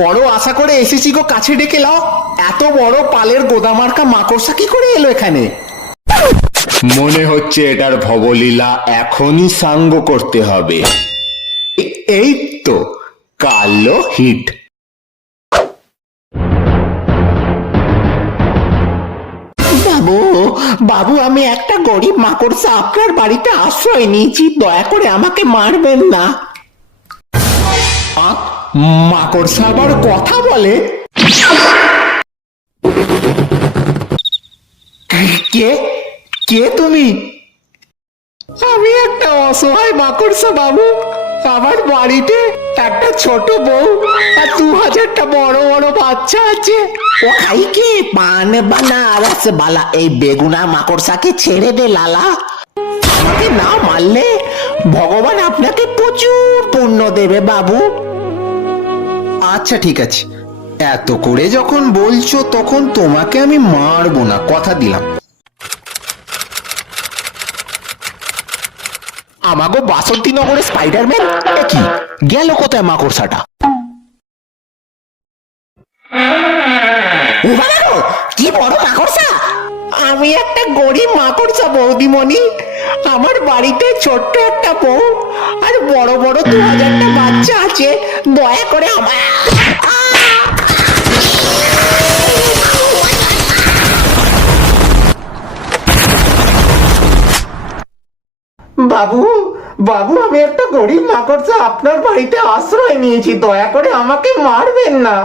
বড় আশা করে এসেছি গো, কাছে ডেকে লাও। এত বড় পালের গোদামার্কা মাকড়সা কি করে এলো এখানে? মনে হচ্ছে এটার ভবলীলা এখনই সাঙ্গ করতে হবে। এই তো কালো হিট। বাবু, বাবু, আমি একটা গরিব মাকড়সা আপনার বাড়িতে আশ্রয় নিয়েছি, দয়া করে আমাকে মারবেন না। মাকড়সা আবার কথা বলে? কে কে তুমি? আমি একটা অসহায় মাকড়সা বাবু। আমার বাড়িতে একটা ছোট বউ আর 2000টা বড় বড় বাচ্চা আছে। ও খাইকে পান বানা আওয়াজ বালা, এই বেগুনা মাকড়সাকে ছেড়ে দে লালা। আমাকে না মারলে ভগবান আপনাকে প্রচুর পুণ্য দেবে বাবু। আচ্ছা ঠিক আছে, এত করে যখন বলছো তখন তোমাকে আমি মারবো না, কথা দিলাম। আমাগো বাসন্তী নগরে স্পাইডারম্যান কি গেল কোথায় মাকড়সাটা? কি বড় মাকড়সা! আমি একটা গরিব মাকড়সা বৌদিমণি। আমার বাড়িতে ছোট্ট একটা বউ আর বড় বড় 2000টা বাচ্চা আছে, দয়া করে আমার। বাবু, বাবু, আমি একটা গরিব মাকড়সা আপনার বাড়িতে আশ্রয় নিয়েছি, দয়া করে আমাকে মারবেন না।